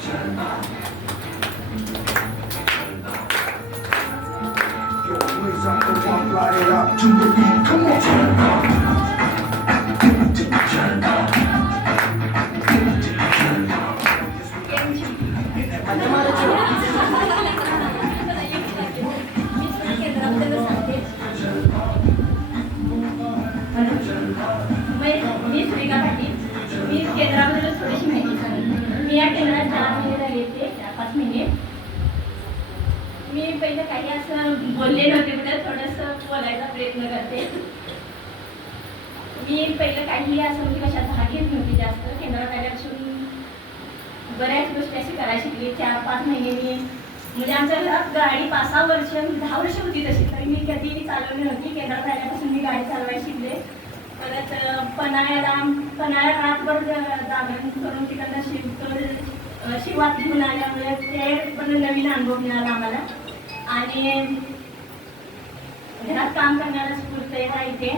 Light it up to the beat, come on. मी सुरेखा पाटील. मी केंद्राबद्दल थोडीशी माहिती सांगेन. मी या केंद्रात 4 महिने झाले येते, 4-5 महिने. मी पहिलं काही असं बोलले नव्हते, पण थोडंसं बोलायचा प्रयत्न करते. मी पहिलं काही असं म्हणजे कशात भाग घेत नव्हती जास्त. केंद्रात आल्यापासून बऱ्याच गोष्टी अशी करायला शिकली. 4-5 महिने मी म्हणजे आमच्या घरात गाडी 5-6 वर्ष 10 वर्ष होती तशी, तरी मी कधीही चालवली नव्हती. केंद्रात आल्यापासून मी गाडी चालवायला शिकले. परत पन्हाळ्याला रातभर जागरण करून तिकडनं शिवात घेऊन आल्यामुळे ते पण नवीन अनुभव मिळाला आम्हाला. आणि घरात काम करण्याला स्फूर्ती आहे इथे.